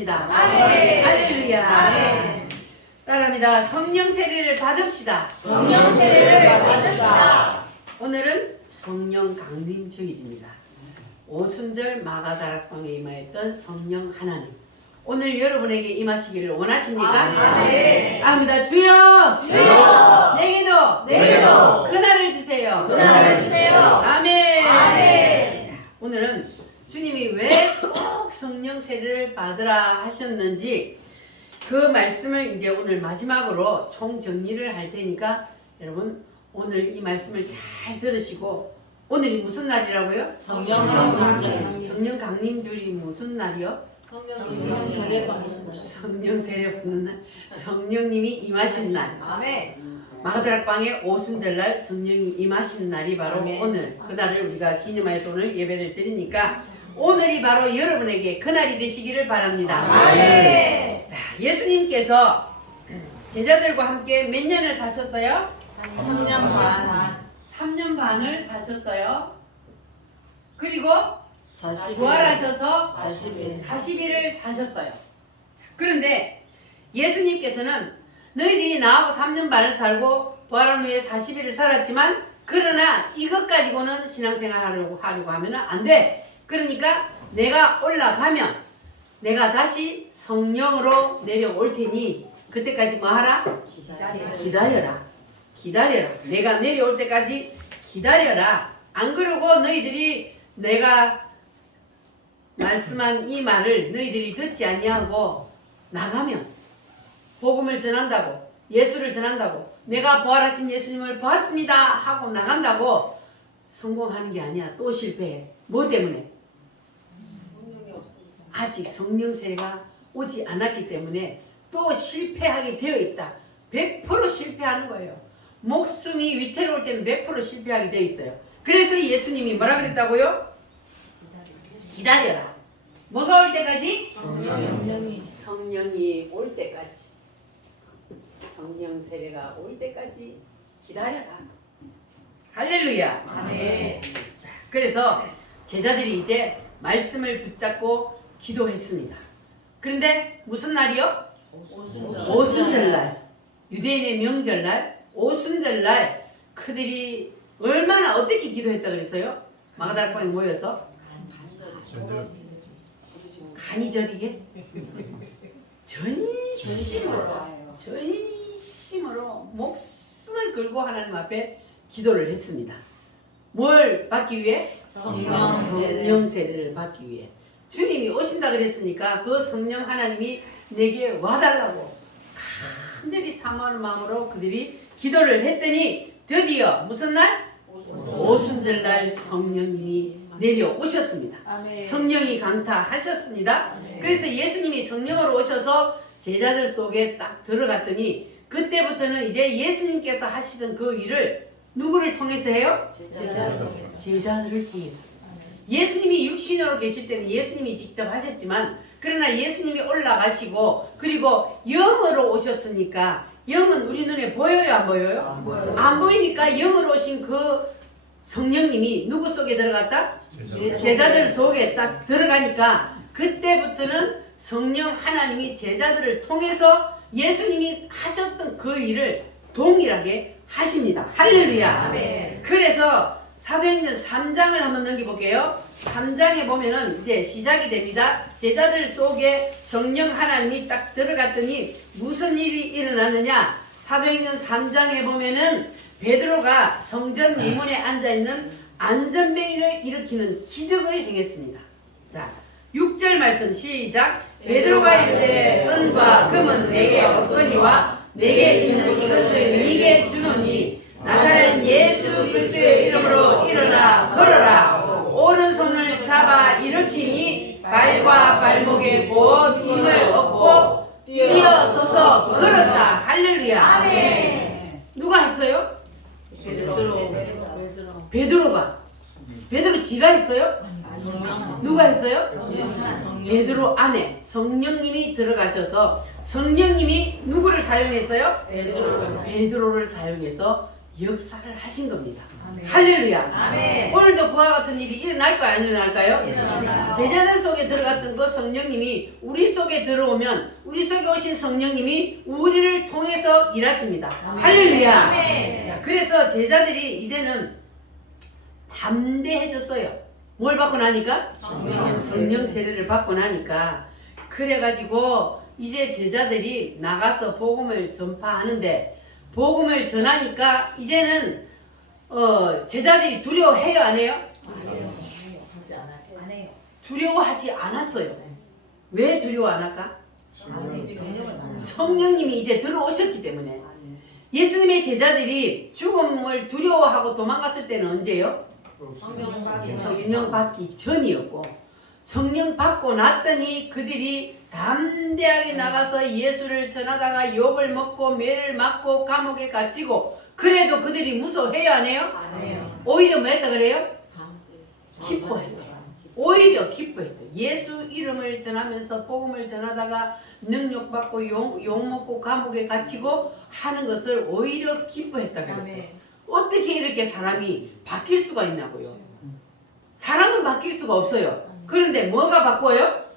하셨습니다. 아멘. 할렐루야. 아멘. 따라합니다. 성령 세례를 받읍시다. 성령 세례를 받읍시다. 오늘은 성령 강림 주일입니다. 오순절 마가다락방에 임하였던 성령 하나님, 오늘 여러분에게 임하시기를 원하십니까? 아멘. 따라합니다. 주여, 주여, 내게도 그날을 주세요. 그날을 주세요. 아멘. 아멘. 자, 오늘은 주님이 왜 꼭 성령 세례를 받으라 하셨는지 그 말씀을 이제 오늘 마지막으로 총 정리를 할 테니까 여러분 오늘 이 말씀을 잘 들으시고, 오늘이 무슨 날이라고요? 성령 강림절. 성령 강림절이 무슨 날이요? 성령 세례 받는 성령 세례 받는 날, 성령님이 임하신 날. 아멘. 마가다락방의 오순절날 성령이 임하신 날이 바로 아멘. 오늘, 그날을 우리가 기념하여서 오늘 예배를 드리니까 오늘이 바로 여러분에게 그날이 되시기를 바랍니다. 아멘. 자, 예수님께서 제자들과 함께 몇 년을 사셨어요? 3년 반. 3년 반을 사셨어요. 그리고 40일. 부활하셔서 40일. 40일을 사셨어요. 자, 그런데 예수님께서는 너희들이 나하고 3년 반을 살고 부활한 후에 40일을 살았지만, 그러나 이것 가지고는 신앙생활 하려고 하면 안 돼. 그러니까 내가 올라가면 내가 다시 성령으로 내려올 테니 그때까지 뭐 하라? 기다려라. 내가 내려올 때까지 기다려라. 안 그러고 너희들이 내가 말씀한 이 말을 너희들이 듣지 아니하고 나가면, 복음을 전한다고, 예수를 전한다고, 내가 부활하신 예수님을 봤습니다 하고 나간다고 성공하는 게 아니야. 또 실패해. 뭐 때문에? 아직 성령 세례가 오지 않았기 때문에 또 실패하게 되어 있다. 100% 실패하는 거예요. 목숨이 위태로울 때는 100% 실패하게 되어 있어요. 그래서 예수님이 뭐라 그랬다고요? 기다려라. 뭐가 올 때까지? 성령이 올 때까지. 성령 세례가 올 때까지 기다려라. 할렐루야. 아멘. 자, 그래서 제자들이 이제 말씀을 붙잡고 기도했습니다. 그런데 무슨 날이요? 오순절날, 유대인의 명절날, 오순절날 그들이 얼마나 어떻게 기도했다 그랬어요? 마가다락방에 모여서 간이저리게 전심으로 목숨을 걸고 하나님 앞에 기도를 했습니다. 뭘 받기 위해? 성령 세례를 받기 위해. 주님이 오신다 그랬으니까 그 성령 하나님이 내게 와달라고 간절히 사모하는 마음으로 그들이 기도를 했더니 드디어 무슨 날? 오순절날 성령님이 내려오셨습니다. 아멘. 성령이 강타하셨습니다. 아멘. 그래서 예수님이 성령으로 오셔서 제자들 속에 딱 들어갔더니 그때부터는 이제 예수님께서 하시던 그 일을 누구를 통해서 해요? 제자들을 통해서. 예수님이 육신으로 계실 때는 예수님이 직접 하셨지만, 그러나 예수님이 올라가시고 그리고 영으로 오셨으니까, 영은 우리 눈에 보여요, 안 보여요? 안 보여요. 안 보이니까 영으로 오신 그 성령님이 누구 속에 들어갔다? 제자들 속에 딱 들어가니까 그때부터는 성령 하나님이 제자들을 통해서 예수님이 하셨던 그 일을 동일하게 하십니다. 할렐루야. 아멘. 그래서 사도행전 3장을 한번 넘겨볼게요. 3장에 보면은 이제 시작이 됩니다. 제자들 속에 성령 하나님이 딱 들어갔더니 무슨 일이 일어나느냐? 사도행전 3장에 보면은 베드로가 성전 미문에 앉아있는 안전뱅이를 일으키는 기적을 행했습니다. 자, 6절 말씀 시작. 베드로가 이르되 은과 금은 내게 없거니와 내게 있는 이것을 네게 주노니 나사렛 예수 그리스도의 이름으로 일어나 걸어라. 오른손을 잡아 일으키니 발과 발목에 곧 힘을 얻고 뛰어서서 걸었다. 할렐루야. 아멘. 누가 했어요? 베드로 지가 했어요? 누가 했어요? 베드로 안에 성령님이 들어가셔서 누구를 사용했어요? 베드로를 사용해서 역사를 하신 겁니다. 할렐루야. 아멘. 오늘도 그와 같은 일이 일어날까요? 안 일어날까요? 일어납니다. 제자들 속에 들어갔던 그 성령님이 우리 속에 들어오면 우리 속에 오신 성령님이 우리를 통해서 일하십니다. 아멘. 할렐루야. 아멘. 자, 그래서 제자들이 이제는 담대해졌어요. 뭘 받고 나니까? 성령 세례를 받고 나니까. 그래가지고 이제 제자들이 나가서 복음을 전파하는데, 복음을 전하니까 이제는 제자들이 두려워해요, 안 해요? 하지 않아요. 안 해요. 두려워하지 않았어요. 왜 두려워 안 할까? 성령은 성령님이 이제 들어오셨기 때문에. 예수님의 제자들이 죽음을 두려워하고 도망갔을 때는 언제요? 성령 받기 전이었고, 성령 받고 났더니 그들이 담대하게 나가서 예수를 전하다가 욕을 먹고 매를 맞고 감옥에 갇히고, 그래도 그들이 무서워해요, 안 해요? 안 해요. 오히려 뭐 했다 그래요? 기뻐했다. 오히려 기뻐했다. 예수 이름을 전하면서 복음을 전하다가 능력받고 욕먹고 감옥에 갇히고 하는 것을 오히려 기뻐했다 그랬어요. 어떻게 이렇게 사람이 바뀔 수가 있냐고요. 사람은 바뀔 수가 없어요. 그런데 뭐가 바꿔요?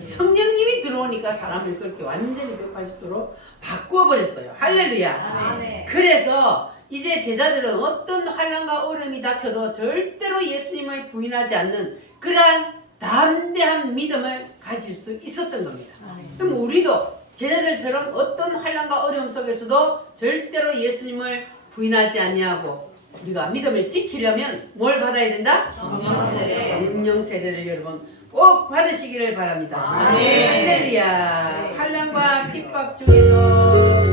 성령님이 들어오니까 사람을 그렇게 완전히 180도로 바꿔버렸어요. 할렐루야. 아멘. 그래서 이제 제자들은 어떤 환난과 어려움이 닥쳐도 절대로 예수님을 부인하지 않는 그러한 담대한 믿음을 가질 수 있었던 겁니다. 그럼 우리도 제자들처럼 어떤 환난과 어려움 속에서도 절대로 예수님을 부인하지 아니하고 우리가 믿음을 지키려면 뭘 받아야 된다? 성령 세례. 성령 세례를 여러분 꼭 받으시기를 바랍니다. 아멘. 할렐루야. 환난과 핍박 중에도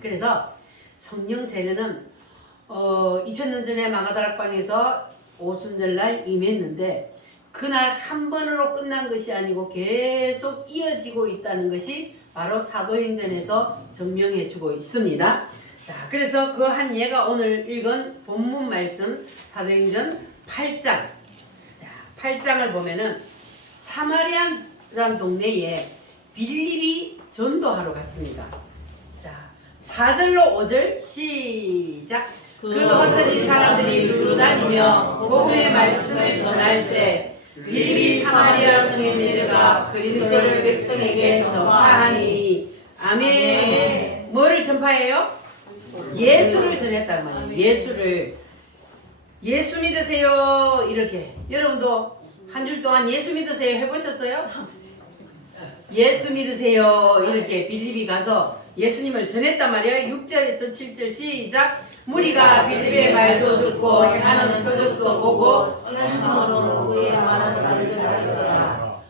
그래서 성령 세례는 2000년 전에 마가다락방에서 오순절날 임했는데 그날 한 번으로 끝난 것이 아니고 계속 이어지고 있다는 것이 바로 사도행전에서 증명해주고 있습니다. 자, 그래서 그 한 예가 오늘 읽은 본문 말씀 사도행전 8장. 자, 8장을 보면은 사마리아라는 동네에 빌립이 전도하러 갔습니다. 4절로 5절 시작. 그 흩어진 사람들이 두루 다니며 복음의 말씀을 전할 때 빌립이 사마리아 성에 내려가 그리스도를 백성에게 전파하니. 아멘. 뭐를 전파해요? 예수를 전했단 말이에요. 예수를. 예수 믿으세요. 이렇게. 여러분도 한 줄 동안 예수 믿으세요 해보셨어요? 예수 믿으세요. 이렇게 빌립이 가서 예수님을 전했단 말이에요. 6절에서 7절 시작. 무리가 빌립의 말도 듣고 행하는 표적도 보고 인심으로 그의 말하는 것을 듣더라.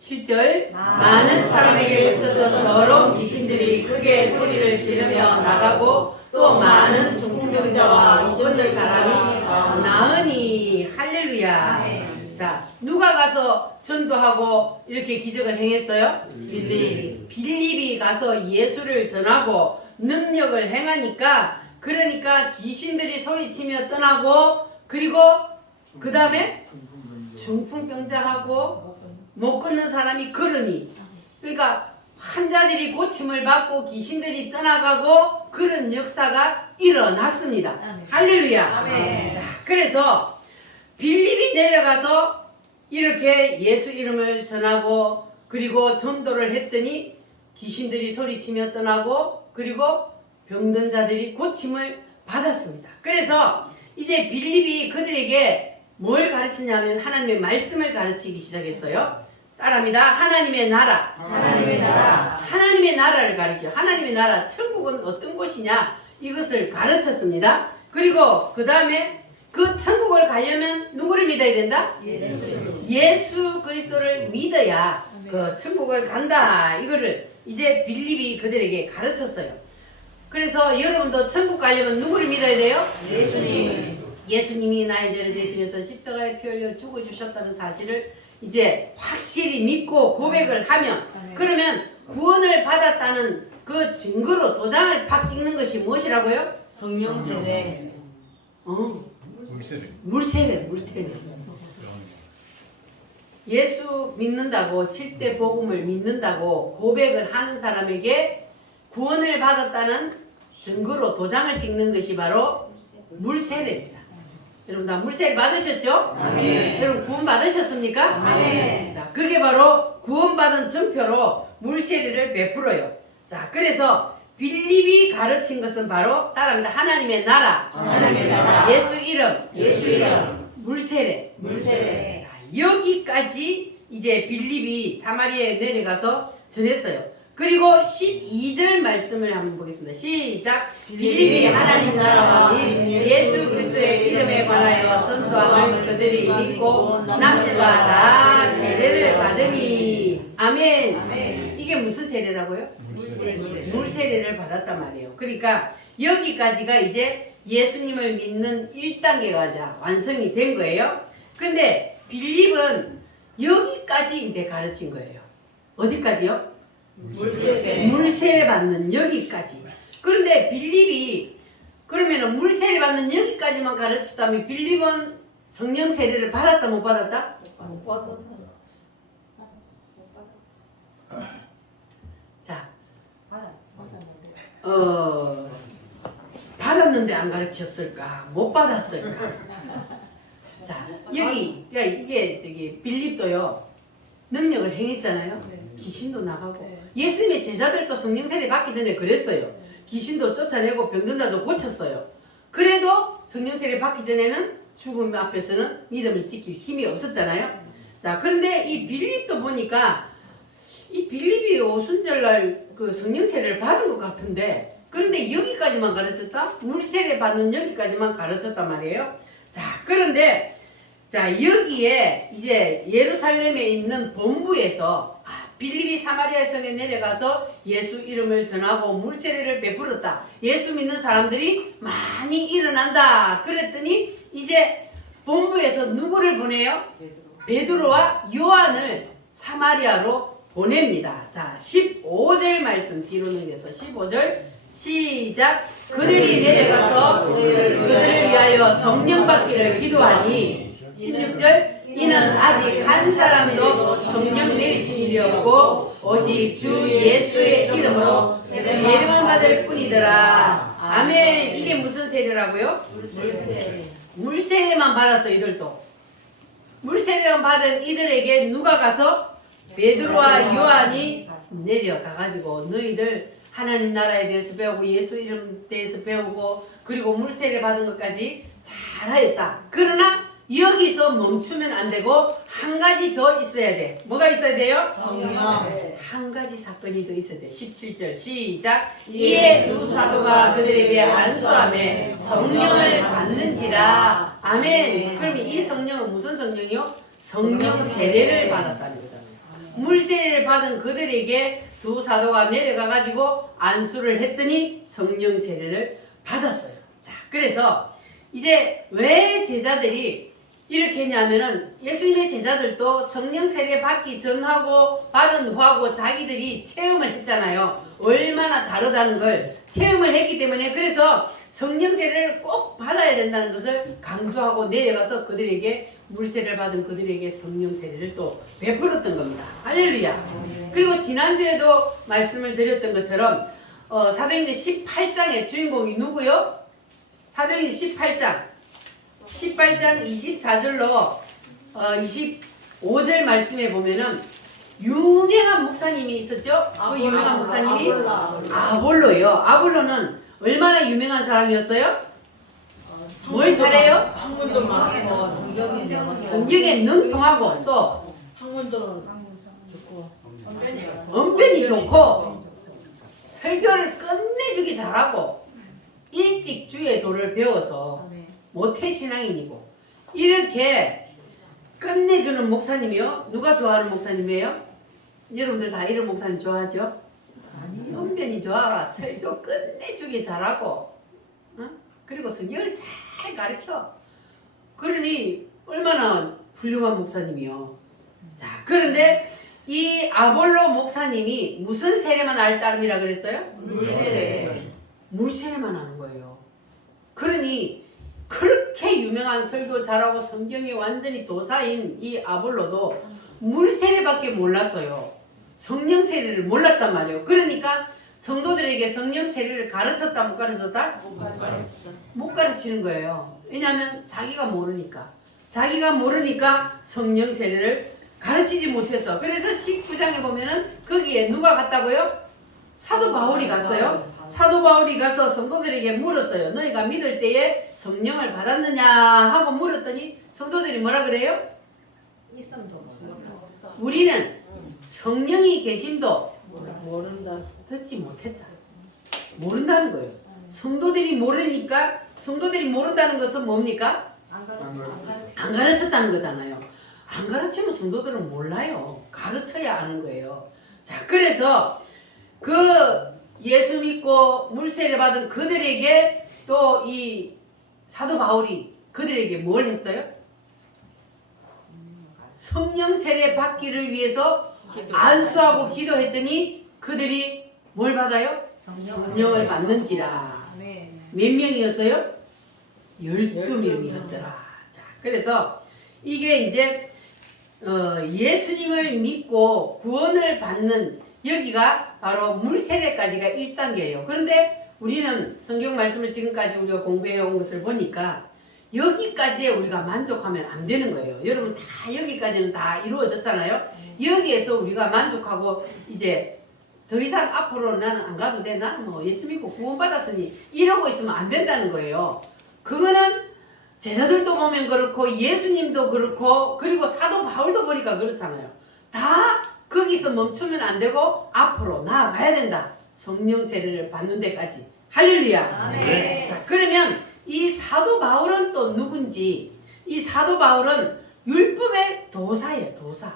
7절. 많은 사람에게 붙었던 더러운 귀신들이 크게 소리를 지르며 나가고 또 많은 중풍병자와 못 걷는 사람이 나으니. 할렐루야. 자, 누가 가서 전도하고 이렇게 기적을 행했어요? 빌립이 가서 예수를 전하고 능력을 행하니까, 그러니까 귀신들이 소리치며 떠나고, 그리고 그 다음에 중풍병자하고 못 걷는 사람이 걸으니, 그러니까 환자들이 고침을 받고 귀신들이 떠나가고 그런 역사가 일어났습니다. 아멘. 할렐루야. 아멘. 자, 그래서 빌립이 내려가서 이렇게 예수 이름을 전하고 그리고 전도를 했더니 귀신들이 소리치며 떠나고 그리고 병든 자들이 고침을 받았습니다. 그래서 이제 빌립이 그들에게 뭘 가르치냐면 하나님의 말씀을 가르치기 시작했어요. 따라합니다. 하나님의 나라. 하나님의 나라. 하나님의 나라를 가르쳐요. 하나님의 나라, 천국은 어떤 곳이냐, 이것을 가르쳤습니다. 그리고 그 다음에 그 천국을 가려면 누구를 믿어야 된다? 예수 그리스도를 믿어야 그 천국을 간다. 이거를 이제 빌립이 그들에게 가르쳤어요. 그래서 여러분도 천국 가려면 누구를 믿어야 돼요? 예수님. 예수님이 나의 죄를 대신해서 십자가에 피 흘려 죽어주셨다는 사실을 이제 확실히 믿고 고백을 하면, 그러면 구원을 받았다는 그 증거로 도장을 팍 찍는 것이 무엇이라고요? 성령 세례. 물세례. 예수 믿는다고, 7대 복음을 믿는다고 고백을 하는 사람에게 구원을 받았다는 증거로 도장을 찍는 것이 바로 물세례입니다. 여러분 다 물세례 받으셨죠? 아멘. 여러분 구원 받으셨습니까? 아멘. 자, 그게 바로 구원받은 증표로 물세례를 베풀어요. 자, 그래서 빌립이 가르친 것은 바로 따라합니다. 하나님의 나라, 하나님의 나라. 예수 이름, 예수 이름. 물세례. 물세례. 자, 여기까지 이제 빌립이 사마리아에 내려가서 전했어요. 그리고 12절 말씀을 한번 보겠습니다. 시작. 빌립이 하나님 나라와 및 예수 그리스도의 이름에 관하여 전도함을 그들이 믿고 남들과 다 세례를 받으니. 아멘. 아멘. 이게 무슨 세례라고요? 물세례. 물세례를 받았단 말이에요. 그러니까 여기까지가 이제 예수님을 믿는 1단계가 완성이 된 거예요. 근데 빌립은 여기까지 이제 가르친 거예요. 어디까지요? 물세례. 물세례 받는 여기까지. 그런데 빌립이 그러면은 물세례 받는 여기까지만 가르쳤다면 빌립은 성령 세례를 받았다 못 받았다? 못 받았다. 자, 받았는데. 받았는데 안 가르쳤을까? 못 받았을까? 자, 여기 그러니까 이게 저기 빌립도요 능력을 행했잖아요. 귀신도 나가고 예수님의 제자들도 성령 세례 받기 전에 그랬어요. 귀신도 쫓아내고 병든 자도 고쳤어요. 그래도 성령 세례 받기 전에는 죽음 앞에서는 믿음을 지킬 힘이 없었잖아요. 자, 그런데 이 빌립도 보니까 이 빌립이 오순절날 그 성령 세례를 받은 것 같은데, 그런데 여기까지만 가르쳤다? 물세례 받는 여기까지만 가르쳤단 말이에요. 자, 그런데 자, 여기에 이제 예루살렘에 있는 본부에서 빌립이 사마리아 성에 내려가서 예수 이름을 전하고 물세례를 베풀었다. 예수 믿는 사람들이 많이 일어난다. 그랬더니 이제 본부에서 누구를 보내요? 베드로와 요한을 사마리아로 보냅니다. 자, 15절 말씀 뒤로 넘겨서 15절 시작. 그들이 내려가서 그들을 위하여 성령 받기를 기도하니. 16절. 이는 너희는 아직 한 사람도 성령 내리신 일이 없고 오직 주 예수의 이름으로 세례만 받을 뿐이더라. 아멘. 이게 무슨 세례라고요? 물세례만 받았어. 이들도 물세례만 받은 이들에게 누가 가서 베드로와 요한이 내려가가지고 너희들 하나님 나라에 대해서 배우고 예수 이름 대해서 배우고 그리고 물세례 받은 것까지 잘하였다. 그러나 여기서 멈추면 안 되고 한 가지 더 있어야 돼. 뭐가 있어야 돼요? 성령. 한 가지 사건이 더 있어야 돼. 17절 시작. 이에 두 사도가 그들에게 안수하며 성령을 받는지라. 아멘. 그럼 이 성령은 무슨 성령이요? 성령 세례를 받았다는 거잖아요. 물세례를 받은 그들에게 두 사도가 내려가가지고 안수를 했더니 성령 세례를 받았어요. 자, 그래서 이제 왜 제자들이 이렇게 했냐면은 예수님의 제자들도 성령 세례 받기 전하고 받은 후하고 자기들이 체험을 했잖아요. 얼마나 다르다는 걸 체험을 했기 때문에 그래서 성령 세례를 꼭 받아야 된다는 것을 강조하고 내려가서 그들에게 물세례를 받은 그들에게 성령 세례를 또 베풀었던 겁니다. 할렐루야. 그리고 지난주에도 말씀을 드렸던 것처럼 사도행전 18장의 주인공이 누구요? 사도행전 18장 24절로 25절 말씀에 보면은 유명한 목사님이 있었죠? 그 유명한 목사님이 아볼로예요. 아볼로는 얼마나 유명한 사람이었어요? 뭘 잘해요? 학문도 많고 성경에 능통하고 또 학문도 좋고 언변이 좋고 설교를 끝내주기 잘하고 일찍 주의 도를 배워서 모태신앙인이고 이렇게 끝내주는 목사님이요. 누가 좋아하는 목사님이에요? 여러분들 다 이런 목사님 좋아하죠? 언변이 좋아. 설교 끝내주기 잘하고 그리고 성경을 잘 가르쳐. 그러니 얼마나 훌륭한 목사님이요. 자, 그런데 이 아볼로 목사님이 무슨 세례만 알 따름이라 그랬어요? 물세례. 물세례만 하는 거예요. 그러니 그렇게 유명한 설교 잘하고 성경에 완전히 도사인 이 아볼로도 물세례밖에 몰랐어요. 성령 세례를 몰랐단 말이에요. 그러니까 성도들에게 성령 세례를 가르쳤다 못 가르쳤다? 못 가르치는 거예요. 왜냐하면 자기가 모르니까 성령 세례를 가르치지 못해서. 그래서 19장에 보면은 거기에 누가 갔다고요? 사도 바울이 갔어요. 사도 바울이 가서 성도들에게 물었어요. 너희가 믿을 때에 성령을 받았느냐 하고 물었더니 성도들이 뭐라 그래요? 우리는 성령이 계심도 모른다. 듣지 못했다. 모른다는 거예요. 성도들이 모르니까 성도들이 모른다는 것은 뭡니까? 안 가르쳤다는 거잖아요. 안 가르치면 성도들은 몰라요. 가르쳐야 아는 거예요. 자, 그래서 그 예수 믿고 물세례 받은 그들에게 또 이 사도 바울이 그들에게 뭘 했어요? 성령 세례 받기를 위해서 안수하고 기도했더니 그들이 뭘 받아요? 성령을 받는지라. 몇 명이었어요? 12명이었더라. 자, 그래서 이게 이제 예수님을 믿고 구원을 받는 여기가 바로 물세례까지가 1단계예요. 그런데 우리는 성경 말씀을 지금까지 우리가 공부해 온 것을 보니까 여기까지에 우리가 만족하면 안 되는 거예요. 여러분 다 여기까지는 다 이루어졌잖아요. 여기에서 우리가 만족하고 이제 더 이상 앞으로 나는 안 가도 돼. 나는 뭐 예수 믿고 구원받았으니 이러고 있으면 안 된다는 거예요. 그거는 제자들도 보면 그렇고 예수님도 그렇고 그리고 사도 바울도 보니까 그렇잖아요. 다 거기서 멈추면 안 되고 앞으로 나아가야 된다. 성령 세례를 받는 데까지. 할렐루야. 네. 자, 그러면 이 사도 바울은 또 누군지. 이 사도 바울은 율법의 도사예요. 도사.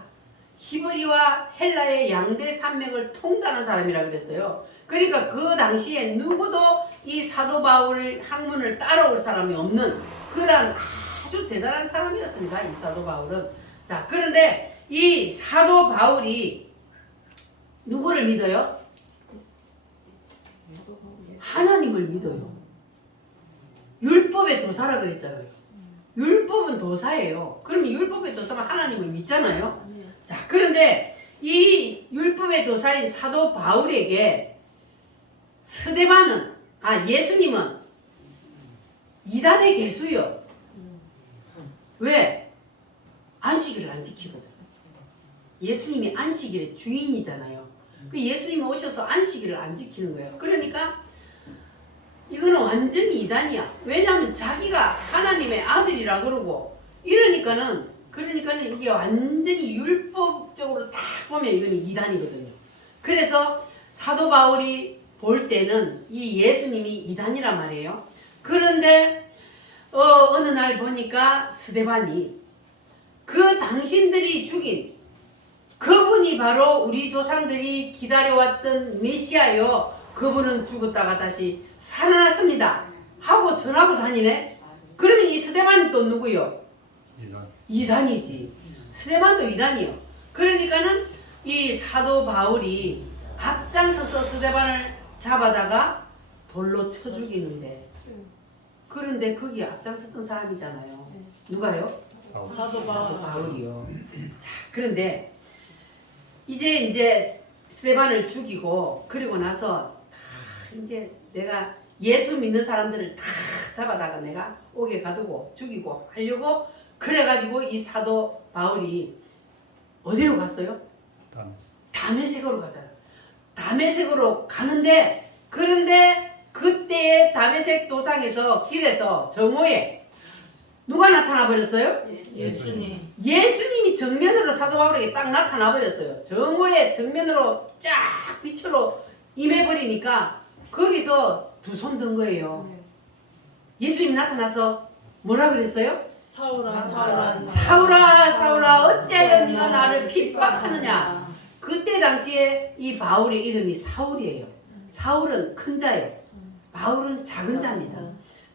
히브리와 헬라의 양대 산맥을 통달한 사람이라 그랬어요. 그러니까 그 당시에 누구도 이 사도 바울의 학문을 따라올 사람이 없는 그런 아주 대단한 사람이었습니다. 이 사도 바울은. 자, 그런데 이 사도 바울이 누구를 믿어요? 하나님을 믿어요. 율법의 도사라 그랬잖아요. 율법은 도사예요. 그럼 율법의 도사면 하나님을 믿잖아요. 자, 그런데 이 율법의 도사인 사도 바울에게 예수님은 이단의 개수요. 왜? 안식일을 안 지키거든. 예수님이 안식일의 주인이잖아요. 그 예수님이 오셔서 안식일을 안 지키는 거예요. 그러니까 이거는 완전히 이단이야. 왜냐하면 자기가 하나님의 아들이라 그러고 그러니까는 이게 완전히 율법적으로 딱 보면 이거는 이단이거든요. 그래서 사도 바울이 볼 때는 이 예수님이 이단이란 말이에요. 그런데 어느 날 보니까 스데반이 그 당신들이 죽인 그분이 바로 우리 조상들이 기다려왔던 메시아요. 그분은 죽었다가 다시 살아났습니다. 하고 전하고 다니네. 그러면 이 스데반이 또 누구요? 이단이지. 스데반도 이단이요. 그러니까는 이 사도 바울이 앞장서서 스데반을 잡아다가 돌로 쳐 죽이는데, 그런데 거기 앞장섰던 사람이잖아요. 누가요? 사도 바울. 바울이요. 자, 그런데 이제 스데반을 죽이고 그리고 나서 이제 내가 예수 믿는 사람들을 다 잡아다가 내가 옥에 가두고 죽이고 하려고 그래가지고 이 사도 바울이 어디로 갔어요? 다메섹으로 가잖아. 다메섹으로 가는데, 그런데 그때의 다메섹 도상에서 길에서 정오에 누가 나타나 버렸어요? 예수님. 예수님이 정면으로 사도 바울에게 딱 나타나 버렸어요. 정오에 정면으로 쫙 빛으로 임해버리니까 거기서 두 손 든 거예요. 예수님 나타나서 뭐라 그랬어요? 사울아 어찌하여 네가 나를 핍박하느냐. 그때 당시에 이 바울의 이름이 사울이에요. 사울은 큰 자예요. 바울은 작은 자입니다.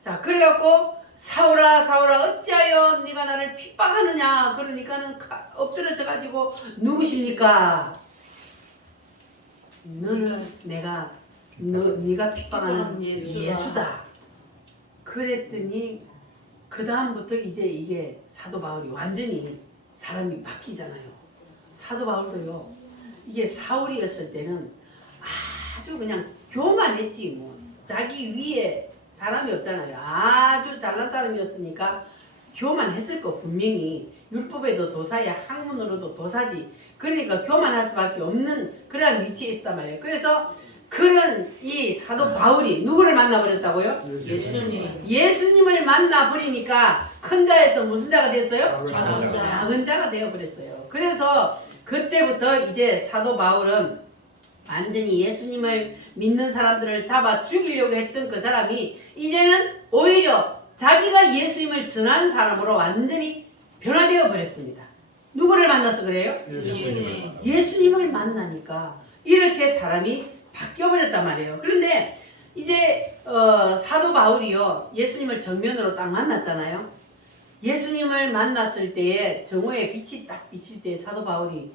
자, 그래갖고 사울아 어찌하여 네가 나를 핍박하느냐. 그러니까는 엎드려져 가지고 누구십니까? 너는 네가 핍박하는 예수다. 그랬더니 그 다음부터 이제 이게 사도 바울이 완전히 사람이 바뀌잖아요. 사도 바울도요. 이게 사울이었을 때는 아주 그냥 교만했지 뭐. 자기 위에 사람이 없잖아요. 아주 잘난 사람이었으니까 교만했을 거 분명히. 율법에도 도사야, 학문으로도 도사지. 그러니까 교만할 수밖에 없는 그런 위치에 있었단 말이에요. 그래서 그런 이 사도 바울이 누구를 만나버렸다고요? 예수님을 만나버리니까 큰 자에서 무슨 자가 됐어요? 작은 자가 되어버렸어요. 그래서 그때부터 이제 사도 바울은 완전히 예수님을 믿는 사람들을 잡아 죽이려고 했던 그 사람이 이제는 오히려 자기가 예수님을 전하는 사람으로 완전히 변화되어 버렸습니다. 누구를 만나서 그래요? 예수님을 만나니까 이렇게 사람이 바뀌어버렸단 말이에요. 그런데 이제 사도 바울이요. 예수님을 정면으로 딱 만났잖아요. 예수님을 만났을 때에 정오에 빛이 딱 비칠 때 사도 바울이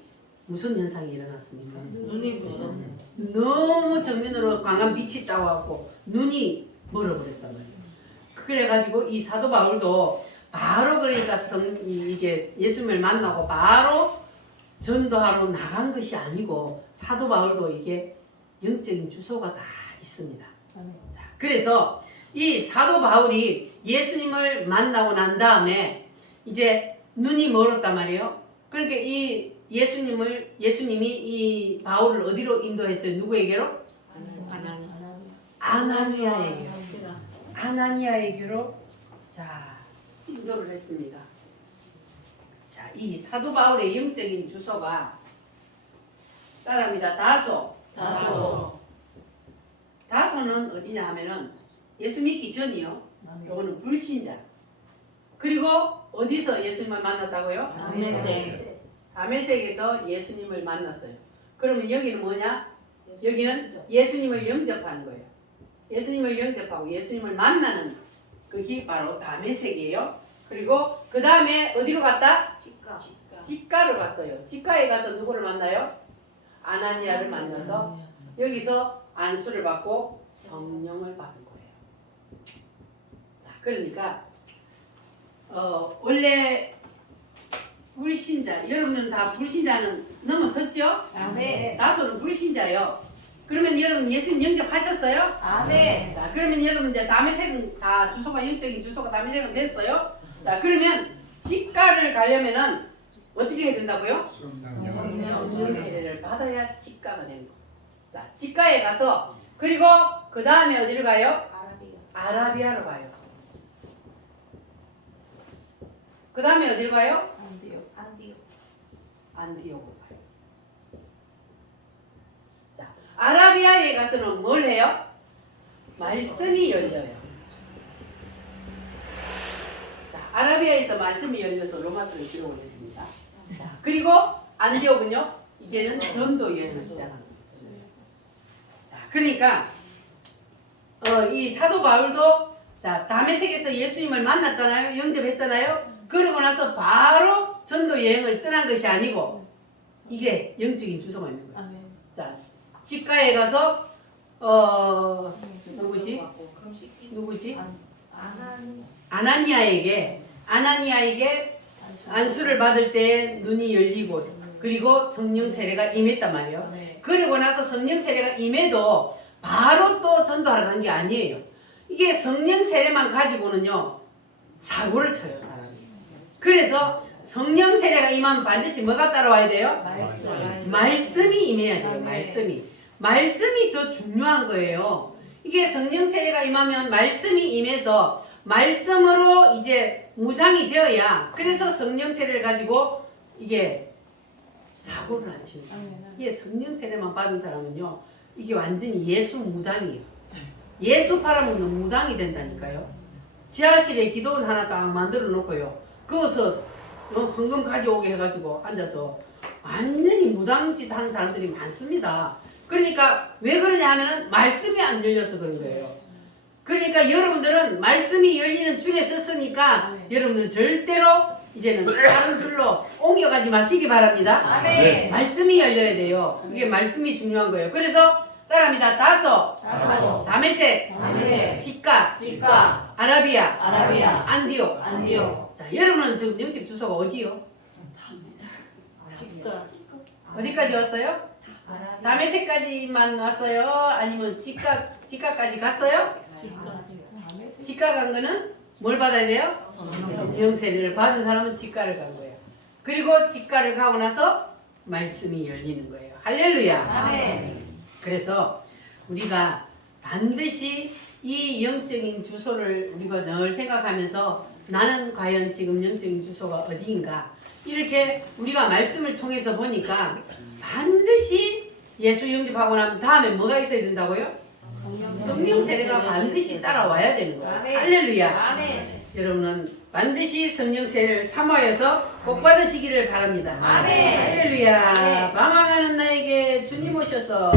무슨 현상이 일어났습니까? 눈이 부셨어요. 너무 정면으로 강한 빛이 따와갖고 눈이 멀어버렸단 말이에요. 그래가지고 이 사도 바울도 바로 그러니까 이게 예수님을 만나고 바로 전도하러 나간 것이 아니고 사도 바울도 이게 영적인 주소가 다 있습니다. 그래서 이 사도 바울이 예수님을 만나고 난 다음에 이제 눈이 멀었단 말이에요. 그러니까 이 예수님이 이 바울을 어디로 인도했어요? 누구에게로? 아나니아에게로 자 인도를 했습니다. 자, 이 사도 바울의 영적인 주소가 따라합니다. 다소는 어디냐 하면은 예수 믿기 전이요. 요거는 불신자. 그리고 어디서 예수님을 만났다고요? 다메섹에서 예수님을 만났어요. 그러면 여기는 뭐냐? 여기는 예수님을 영접하는 거예요. 예수님을 영접하고 예수님을 만나는 그게 바로 다메섹이에요. 그리고 그 다음에 어디로 갔다? 직가로 갔어요. 직가에 가서 누구를 만나요? 아나니아를 만나서 여기서 안수를 받고 성령을 받은 거예요. 자, 그러니까 원래 불신자, 여러분들은 다 불신자는 넘어섰죠? 아멘. 다소는 불신자요. 그러면 여러분 예수님 영접하셨어요? 아멘. 자, 그러면 여러분 이제 담에색은 다 주소가 영적인 주소가 담에색은 됐어요. 자, 그러면 직가를 가려면은 어떻게 해야 된다고요? 성령 세례를 받아야 직가가 되는 거. 자, 직가에 가서 그리고 그 다음에 어디를 가요? 아라비아로 가요. 그 다음에 어디를 가요? 안디오고 가요. 자, 아라비아에 가서는 뭘 해요? 말씀이 열려요. 자, 아라비아에서 말씀이 열려서 로마서를 기록을 했습니다. 자, 그리고 안디옥은요, 이제는 전도 여행을 시작합니다. 자, 그러니까 이 사도 바울도 자, 다메섹에서 예수님을 만났잖아요. 영접했잖아요. 그러고 나서 바로 전도 여행을 떠난 것이 아니고 이게 영적인 주소가 있는 거예요. 자, 직가에 가서 누구지? 아나니아에게 안수를 받을 때 눈이 열리고 그리고 성령 세례가 임했단 말이에요. 그리고 나서 성령 세례가 임해도 바로 또 전도하러 간 게 아니에요. 이게 성령 세례만 가지고는요 사고를 쳐요, 사람이. 그래서 성령 세례가 임하면 반드시 뭐가 따라와야 돼요? 말씀이 임해야 돼요. 말씀이 더 중요한 거예요. 이게 성령 세례가 임하면 말씀이 임해서 말씀으로 이제 무장이 되어야 그래서 성령 세례를 가지고 이게 사고를 안 치는 거예요. 이게 성령 세례만 받은 사람은요 이게 완전히 예수 무당이에요. 예수 팔아먹는 무당이 된다니까요. 지하실에 기도원 하나 딱 만들어 놓고요. 거기서 헌금 가져오게 해가지고 앉아서 완전히 무당짓 하는 사람들이 많습니다. 그러니까 왜 그러냐 하면은 말씀이 안 열려서 그런 거예요. 그러니까 여러분들은 말씀이 열리는 줄에 섰으니까 여러분들은 절대로 이제는 다른 줄로 옮겨가지 마시기 바랍니다. 아멘. 말씀이 열려야 돼요. 이게 말씀이 중요한 거예요. 그래서 따라합니다. 다소, 다메섹, 직가, 아라비아, 안디옥. 자, 여러분은 지금 영적 주소가 어디요? 어디까지 왔어요? 다메섹까지만 왔어요? 아니면 직가까지 갔어요? 직가 간 거는 뭘 받아야 돼요? 성령 세례를 받은 사람은 직가를 간 거예요. 그리고 직가를 가고 나서 말씀이 열리는 거예요. 할렐루야. 아멘. 그래서 우리가 반드시 이 영적인 주소를 우리가 늘 생각하면서 나는 과연 지금 영적인 주소가 어디인가 이렇게 우리가 말씀을 통해서 보니까 반드시 예수 영접하고 나면 다음에 뭐가 있어야 된다고요? 성령 세례가 반드시 따라와야 되는 거예요. 아멘. 할렐루야. 아멘. 여러분은 반드시 성령 세례를 사모해서 꼭 받으시기를 바랍니다. 아멘. 할렐루야. 아멘. 방황하는 나에게 주님 오셔서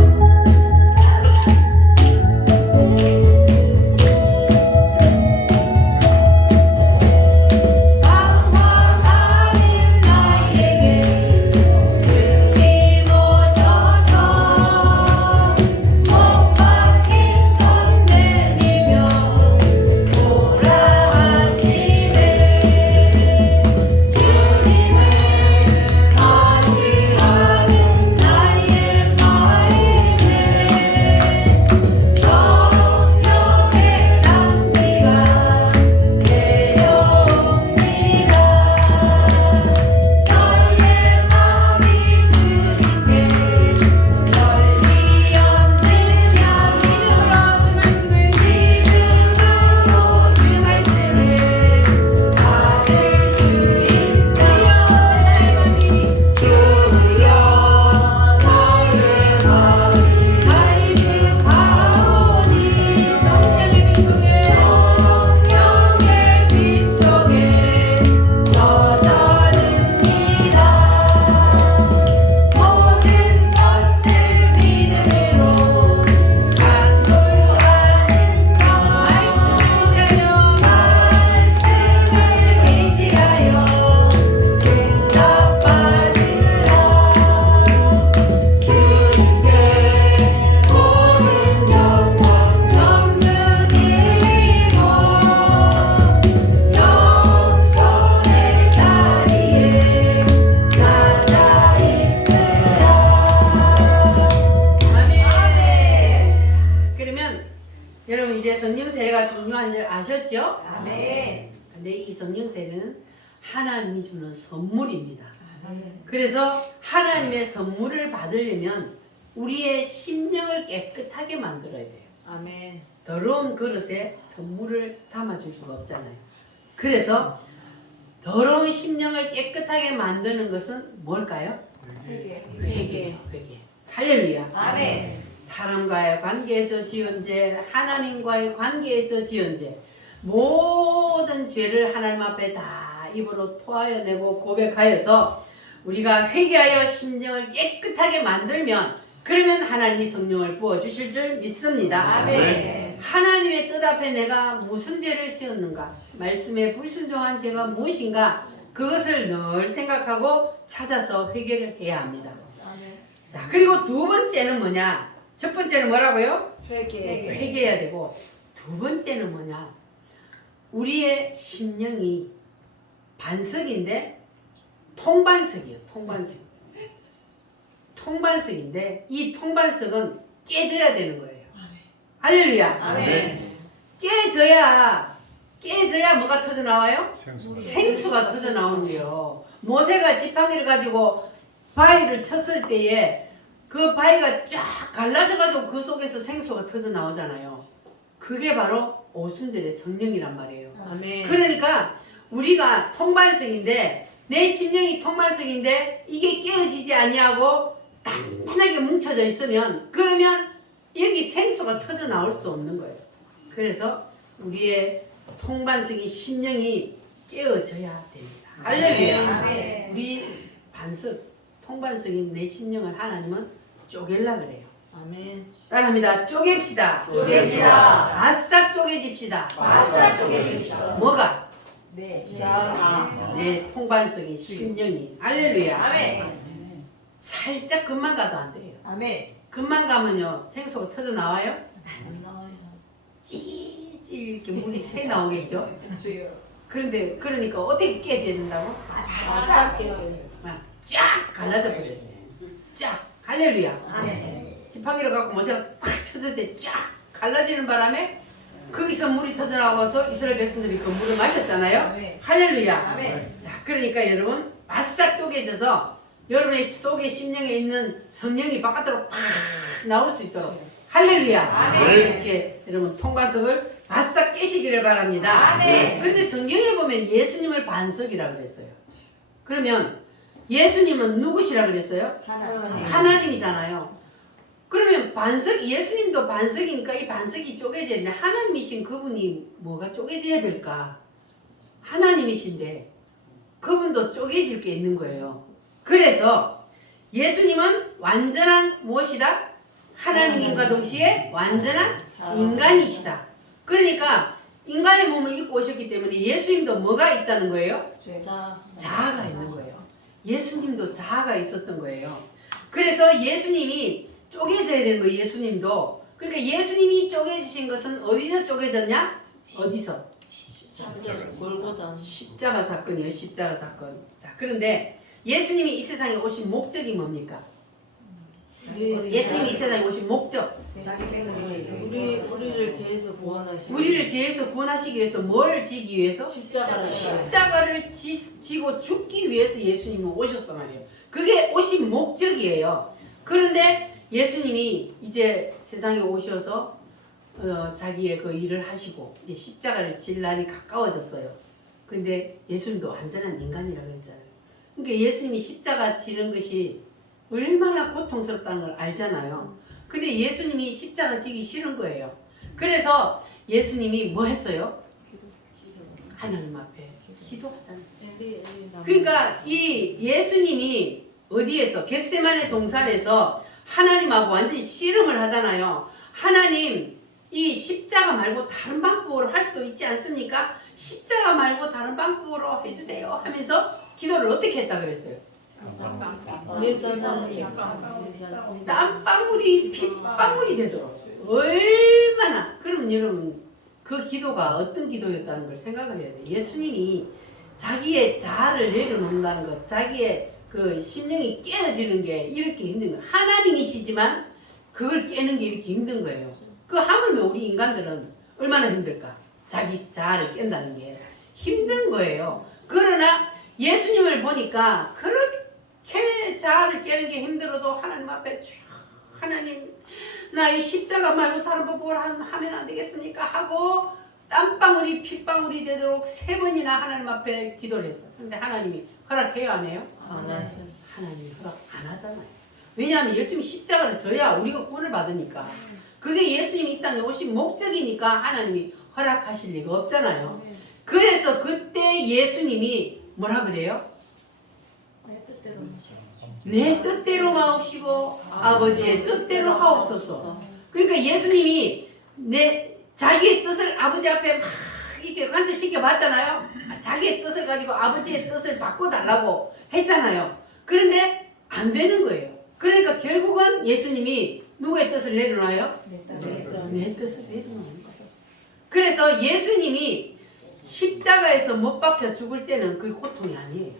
세례가 중요한 줄 아셨죠? 아멘. 근데 이 성령 세례는 하나님이 주는 선물입니다. 아멘. 그래서 하나님의 선물을 받으려면 우리의 심령을 깨끗하게 만들어야 돼요. 아멘. 더러운 그릇에 선물을 담아줄 수가 없잖아요. 그래서 더러운 심령을 깨끗하게 만드는 것은 뭘까요? 회개. 회개. 할렐루야. 아멘. 사람과의 관계에서 지은 죄, 하나님과의 관계에서 지은 죄, 모든 죄를 하나님 앞에 다 입으로 토하여 내고 고백하여서 우리가 회개하여 심령을 깨끗하게 만들면, 그러면 하나님이 성령을 부어주실 줄 믿습니다. 아멘. 하나님의 뜻 앞에 내가 무슨 죄를 지었는가, 말씀에 불순종한 죄가 무엇인가, 그것을 늘 생각하고 찾아서 회개를 해야 합니다. 아멘. 자, 그리고 두 번째는 뭐냐? 첫 번째는 뭐라고요? 회개. 회개해야 되고, 두 번째는 뭐냐? 우리의 심령이 반석인데 통반석이에요. 통반석인데 이 통반석은 깨져야 되는 거예요. 할렐루야. 아멘. 깨져야 뭐가 터져 나와요? 생수가 터져 나오는데요. 모세가 지팡이를 가지고 바위를 쳤을 때에 그 바위가 쫙 갈라져가지고 그 속에서 생수가 터져 나오잖아요. 그게 바로 오순절의 성령이란 말이에요. 아멘. 그러니까 우리가 통반석인데, 내 심령이 통반석인데 이게 깨어지지 아니하고 단단하게 뭉쳐져 있으면, 그러면 여기 생수가 터져 나올 수 없는 거예요. 그래서 우리의 통반석인 심령이 깨어져야 됩니다. 할렐루야. 아멘. 우리 반석, 통반석인 내 심령을 하나님은 쪼갤라 그래요. 아멘. 따라합니다. 쪼갭시다. 쪼갭시다. 바싹 쪼개집시다. 바싹 쪼개집시다. 뭐가? 네. 자. 내 통반석인 심령이. 할렐루야. 아멘. 살짝 금방 가도 안 돼요. 아멘. 금방 가면요 생수가 터져 나와요. 안 나와요. 찌질 이렇게 물이 새 나오겠죠. 주여. 그런데 그러니까 어떻게 깨져야 된다고? 바싹 깨져요. 쫙 갈라져 버려요. 쫙. 할렐루야. 아멘. 지팡이를 갖고 모세가 콱 쳐질 때 쫙 갈라지는 바람에 거기서 물이 터져 나와서 이스라엘 백성들이 그 물을 마셨잖아요. 아멘. 할렐루야. 아멘. 자, 그러니까 여러분 바싹 쪼개져서 여러분의 속에 심령에 있는 성령이 바깥으로 팍 나올 수 있도록. 할렐루야. 아멘. 이렇게 여러분 통반석을 바싹 깨시기를 바랍니다. 아멘. 근데 성경에 보면 예수님을 반석이라 그랬어요. 그러면 예수님은 누구시라 그랬어요? 하나님. 하나님이잖아요. 그러면 반석, 예수님도 반석이니까 이 반석이 쪼개져야 되는데, 하나님이신 그분이 뭐가 쪼개져야 될까? 하나님이신데 그분도 쪼개질 게 있는 거예요. 그래서 예수님은 완전한 무엇이다? 하나님인과 동시에 완전한 인간이시다. 그러니까 인간의 몸을 입고 오셨기 때문에 예수님도 뭐가 있다는 거예요? 자아가 있는 거예요. 예수님도 자아가 있었던 거예요. 그래서 예수님이 쪼개져야 되는 거예요. 예수님도. 그러니까 예수님이 쪼개지신 것은 어디서 쪼개졌냐? 어디서? 골고다. 십자가 사건이에요. 십자가 사건. 자, 그런데 예수님이 이 세상에 오신 목적이 뭡니까? 예수님이 이 세상에 오신 목적. 우리를 죄에서 구원하시고. 우리를 죄에서 구원하시기 위해서 뭐를 지기 위해서? 십자가를 지고 죽기 위해서 예수님은 오셨단 말이에요. 그게 오신 목적이에요. 그런데 예수님이 이제 세상에 오셔서 자기의 그 일을 하시고 이제 십자가를 질 날이 가까워졌어요. 근데 예수님도 완전한 인간이라 그랬잖아요. 그러니까 예수님이 십자가 지는 것이 얼마나 고통스럽다는 걸 알잖아요. 근데 예수님이 십자가 지기 싫은 거예요. 그래서 예수님이 뭐 했어요? 하나님 앞에 기도하잖아요. 그러니까 이 예수님이 어디에서? 겟세마네 동산에서 하나님하고 완전히 씨름을 하잖아요. 하나님, 이 십자가 말고 다른 방법으로 할 수도 있지 않습니까? 십자가 말고 다른 방법으로 해주세요 하면서 기도를 어떻게 했다 그랬어요? 땀방울이 핏방울이 되도록. 얼마나. 그러면 여러분 그 기도가 어떤 기도였다는 걸 생각을 해야 돼요. 예수님이 자기의 자아를 내려놓는다는 것, 자기의 그 심령이 깨어지는 게 이렇게 힘든 거예요. 하나님이시지만 그걸 깨는 게 이렇게 힘든 거예요. 그 하물며 우리 인간들은 얼마나 힘들까? 자기 자아를 깬다는 게 힘든 거예요. 그러나 예수님을 보니까 그렇게 자아를 깨는 게 힘들어도 하나님 앞에 쭉 하나님 나 이 십자가 말고 다른 법을 하면 안 되겠습니까? 하고 땀방울이 핏방울이 되도록 3번이나 하나님 앞에 기도를 했어. 근데 하나님이 허락해요 안 해요? 안 하시. 하나님이 허락 안 하잖아요. 왜냐하면 예수님이 십자가를 져야 우리가 구원을 받으니까. 그게 예수님이 이 땅에 오신 목적이니까 하나님이 허락하실 리가 없잖아요. 그래서 그때 예수님이 뭐라 그래요? 내 뜻대로 마옵시고 아버지의 뜻대로 하옵소서. 그러니까 예수님이 자기의 뜻을 아버지 앞에 막 이렇게 관철시켜 봤잖아요. 자기의 뜻을 가지고 아버지의 뜻을 바꿔달라고 했잖아요. 그런데 안 되는 거예요. 그러니까 결국은 예수님이 누구의 뜻을 내려놔요? 내 뜻을 내려놓는 거예요. 그래서 예수님이 십자가에서 못 박혀 죽을 때는 그 고통이 아니에요.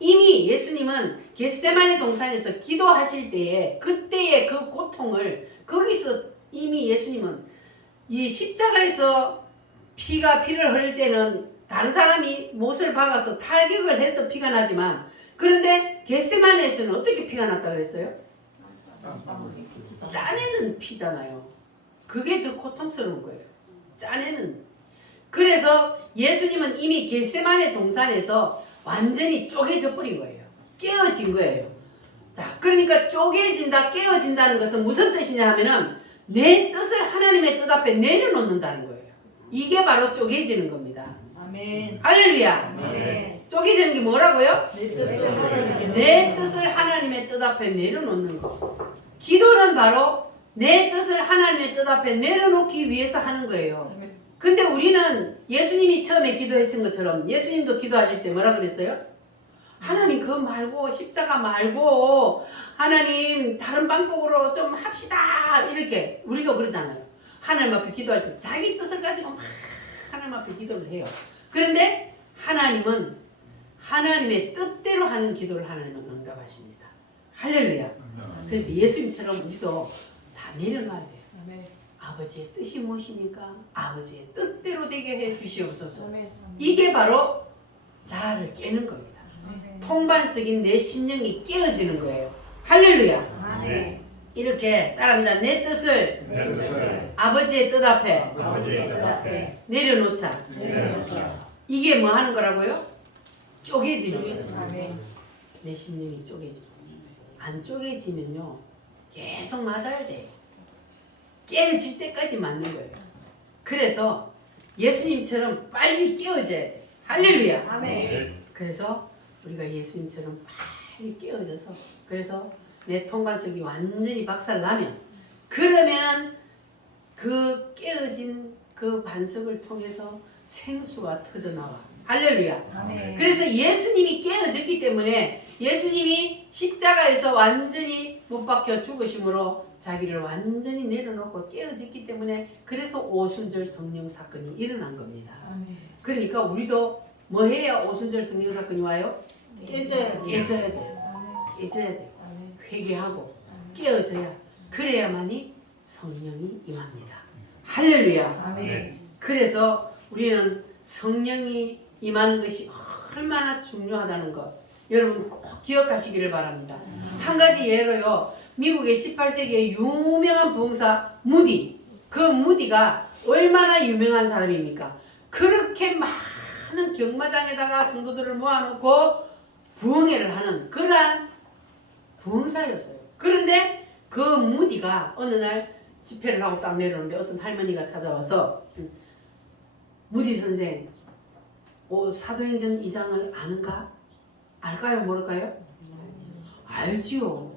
이미 예수님은 겟세마네 동산에서 기도하실 때에 그때의 그 고통을 거기서 이미 예수님은 이 십자가에서 피를 흘릴 때는 다른 사람이 못을 박아서 타격을 해서 피가 나지만 그런데 겟세마네에서는 어떻게 피가 났다 그랬어요? 짜내는 피잖아요. 그게 더 고통스러운 거예요. 짜내는. 그래서 예수님은 이미 겟세마네 동산에서 완전히 쪼개져 버린 거예요. 깨어진 거예요. 자, 그러니까 쪼개진다, 깨어진다는 것은 무슨 뜻이냐 하면은 내 뜻을 하나님의 뜻 앞에 내려놓는다는 거예요. 이게 바로 쪼개지는 겁니다. 아멘. 할렐루야. 아멘. 쪼개지는 게 뭐라고요? 내 뜻을 하나님께 내 뜻을 하나님의 뜻 앞에 내려놓는 거. 기도는 바로 내 뜻을 하나님의 뜻 앞에 내려놓기 위해서 하는 거예요. 근데 우리는 예수님이 처음에 기도했던 것처럼 예수님도 기도하실 때 뭐라 그랬어요? 하나님 그거 말고 십자가 말고 하나님 다른 방법으로 좀 합시다 이렇게 우리도 그러잖아요. 하나님 앞에 기도할 때 자기 뜻을 가지고 막 하나님 앞에 기도를 해요. 그런데 하나님은 하나님의 뜻대로 하는 기도를 하나님은 응답하십니다. 할렐루야. 그래서 예수님처럼 우리도 다 내려놔야 돼요. 아버지의 뜻이 무엇입니까? 아버지의 뜻대로 되게 해 주시옵소서. 이게 바로 자아를 깨는 겁니다. 통반석인 내 심령이 깨어지는 거예요. 할렐루야. 이렇게 따라합니다. 내 뜻을 아버지의 뜻 앞에 내려놓자. 이게 뭐 하는 거라고요? 쪼개지는 거예요. 내 심령이 쪼개지는 거예요. 안 쪼개지면요 계속 맞아야 돼요. 깨어질 때까지 맞는 거예요. 그래서 예수님처럼 빨리 깨어져야 돼요. 할렐루야. 아멘. 그래서 우리가 예수님처럼 빨리 깨어져서 그래서 내 통반석이 완전히 박살나면 그러면은 그 깨어진 그 반석을 통해서 생수가 터져나와. 할렐루야. 아멘. 그래서 예수님이 깨어졌기 때문에 예수님이 십자가에서 완전히 못 박혀 죽으심으로 자기를 완전히 내려놓고 깨어졌기 때문에 그래서 오순절 성령 사건이 일어난 겁니다. 그러니까 우리도 뭐 해야 오순절 성령 사건이 와요? 깨져야 돼. 깨져야 돼요. 깨져야 돼요. 회개하고 깨어져야 그래야만이 성령이 임합니다. 할렐루야. 아멘. 그래서 우리는 성령이 임하는 것이 얼마나 중요하다는 것 여러분 꼭 기억하시기를 바랍니다. 한 가지 예로요. 미국의 18세기의 유명한 부흥사 무디. 그 무디가 얼마나 유명한 사람입니까? 그렇게 많은 경마장에다가 성도들을 모아놓고 부흥회를 하는 그러한 부흥사였어요. 그런데 그 무디가 어느 날 집회를 하고 딱 내려오는데 어떤 할머니가 찾아와서 무디 선생 사도행전 2장을 아는가? 알까요? 모를까요? 알지요.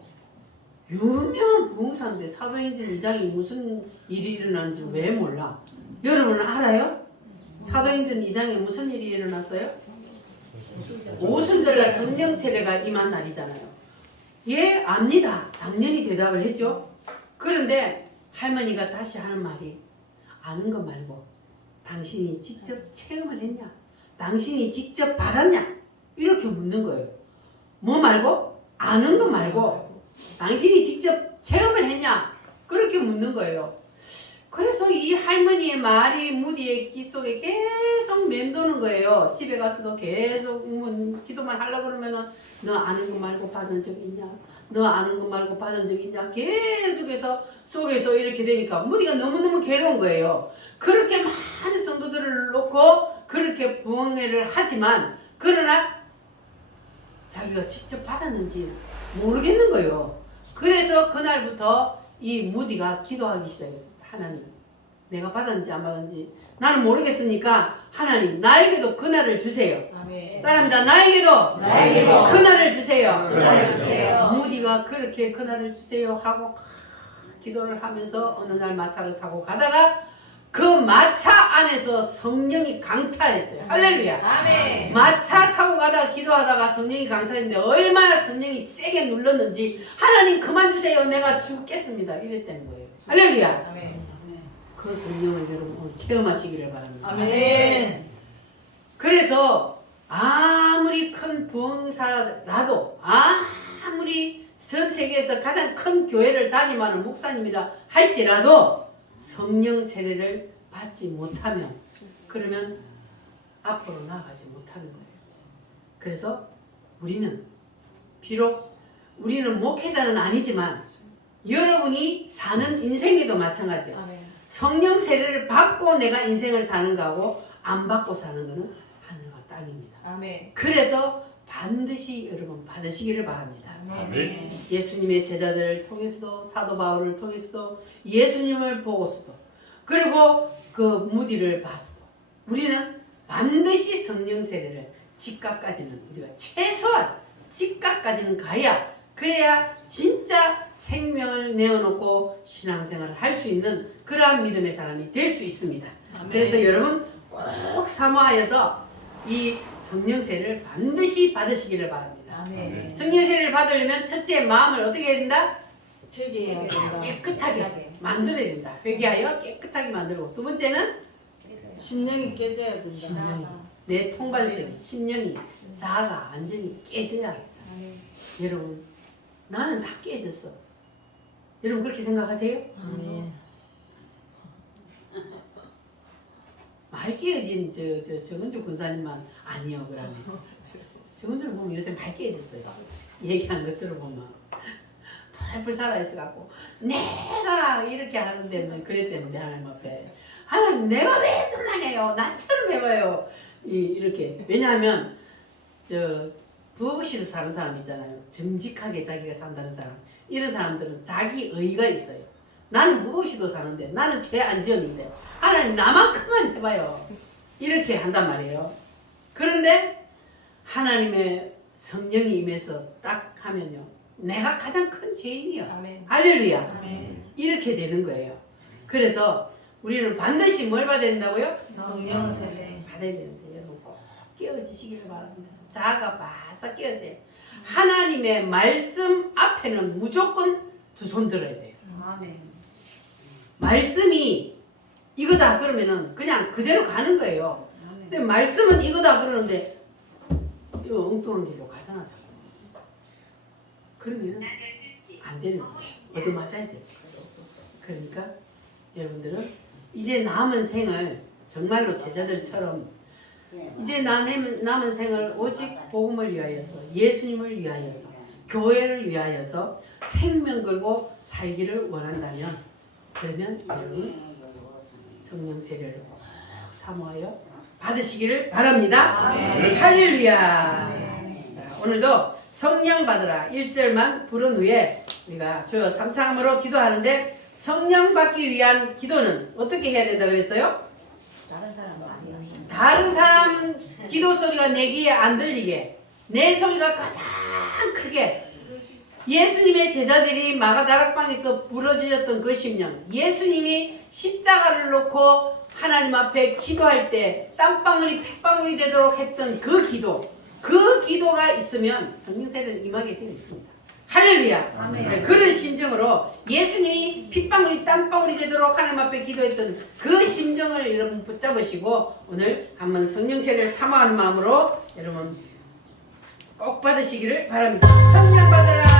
유명한 부흥사인데 사도행전 2장이 무슨 일이 일어나는지 왜 몰라? 여러분은 알아요? 사도행전 2장에 무슨 일이 일어났어요? 오순절날 성령 세례가 임한 날이잖아요. 예, 압니다. 당연히 대답을 했죠. 그런데 할머니가 다시 하는 말이 아는 거 말고 당신이 직접 체험을 했냐? 당신이 직접 받았냐? 이렇게 묻는 거예요. 뭐 말고? 아는 거 말고 당신이 직접 체험을 했냐? 그렇게 묻는 거예요. 그래서 이 할머니의 말이 무디의 귀 속에 계속 맴도는 거예요. 집에 가서도 계속 기도만 하려고 그러면은 너 아는 거 말고 받은 적 있냐? 너 아는 거 말고 받은 적 있냐? 계속해서 속에서 이렇게 되니까 무디가 너무너무 괴로운 거예요. 그렇게 많은 성도들을 놓고 그렇게 부흥회를 하지만 그러나 자기가 직접 받았는지 모르겠는 거예요. 그래서 그날부터 이 무디가 기도하기 시작했어요. 하나님, 내가 받았는지 안 받았는지 나는 모르겠으니까 하나님 나에게도 그날을 주세요. 아멘. 따라합니다. 나에게도 그날을 주세요. 그날을 주세요. 무디가 그렇게 그날을 주세요 하고 기도를 하면서 어느 날 마차를 타고 가다가 그 마차 안에서 성령이 강타했어요. 할렐루야. 아멘. 마차 타고 가다가 기도하다가 성령이 강타했는데 얼마나 성령이 세게 눌렀는지 하나님 그만 주세요. 내가 죽겠습니다. 이랬다는 거예요. 할렐루야. 아멘. 그 성령을 여러분 오늘 체험하시기를 바랍니다. 아멘. 그래서 아무리 큰 부흥사라도 아무리 전 세계에서 가장 큰 교회를 담임하는 목사님이라 할지라도 성령 세례를 받지 못하면 그러면 앞으로 나아가지 못하는 거예요. 그래서 우리는 비록 우리는 목회자는 아니지만 여러분이 사는 인생에도 마찬가지예요. 아멘. 성령 세례를 받고 내가 인생을 사는 거하고 안 받고 사는 거는 하늘과 땅입니다. 아멘. 그래서 반드시 여러분 받으시기를 바랍니다. 아멘. 예수님의 제자들을 통해서도 사도 바울을 통해서도 예수님을 보고서도 그리고 그 무디를 봐서도 우리는 반드시 성령 세례를 직각까지는 우리가 최소한 직각까지는 가야 그래야 진짜 생명을 내어놓고 신앙생활을 할 수 있는 그러한 믿음의 사람이 될 수 있습니다. 아멘. 그래서 여러분 꼭 사모하여서 이 성령 세례를 반드시 받으시기를 바랍니다. 아멘. 성령 세례를 받으려면 첫째 마음을 어떻게 해야 된다? 회개해야 된다. 깨끗하게 만들어야 된다. 회개하여 깨끗하게 만들고 두 번째는 심령이 깨져야 된다. 심령이 내 통발성이 심령이 자아가 완전히 깨져야 한다. 여러분 나는 다 깨졌어. 여러분 그렇게 생각하세요? 아멘. 많이 깨어진 정은주 군사님만 아니요 그러네. 정은주를 보면 요새 많이 깨졌어요. 얘기하는 것 들어보면 펄펄 살아있어갖고 내가 이렇게 하는데 뭐 그랬대는데 하나님 앞에 하나님 내가 왜 그만해요? 나처럼 해봐요. 이렇게 왜냐하면 부부시로 사는 사람 있잖아요. 정직하게 자기가 산다는 사람 이런 사람들은 자기 의가 있어요. 나는 무엇이도 사는데 나는 죄 안 지었는데 하나님 나만큼만 해봐요. 이렇게 한단 말이에요. 그런데 하나님의 성령이 임해서 딱 하면요. 내가 가장 큰 죄인이요. 아멘. 할렐루야. 아멘. 이렇게 되는 거예요. 그래서 우리는 반드시 뭘 받아야 된다고요? 성령 세례. 받아야 되는데 여러분 꼭 깨어지시기를 바랍니다. 자아가 바싹 깨어져요. 하나님의 말씀 앞에는 무조건 두 손 들어야 돼요. 아멘. 말씀이 이거다 그러면은 그냥 그대로 가는 거예요. 근데 말씀은 이거다 그러는데 이거 엉뚱한 길로 가잖아 자꾸. 그러면 안 되는 거예요. 얻어맞아야 돼요. 그러니까 여러분들은 이제 남은 생을 정말로 제자들처럼 이제 남은 생을 오직 복음을 위하여서 예수님을 위하여서 교회를 위하여서 생명 걸고 살기를 원한다면 그러면 여러분 성령 세례를 꼭 사모하여 받으시기를 바랍니다. 아멘. 할렐루야. 자, 오늘도 성령 받으라 1절만 부른 후에 우리가 주여 삼창함으로 기도하는데 성령 받기 위한 기도는 어떻게 해야 된다 그랬어요? 다른 사람 기도 소리가 내 귀에 안 들리게 내 소리가 가장 크게 예수님의 제자들이 마가다락방에서 부러지셨던 그 심령 예수님이 십자가를 놓고 하나님 앞에 기도할 때 땀방울이 핏방울이 되도록 했던 그 기도가 있으면 성령 세례는 임하게 되어 있습니다. 할렐루야. 아멘. 그런 심정으로 예수님이 핏방울이 땀방울이 되도록 하나님 앞에 기도했던 그 심정을 여러분 붙잡으시고 오늘 한번 성령 세례를 사모하는 마음으로 여러분 꼭 받으시기를 바랍니다. 성령 받으라.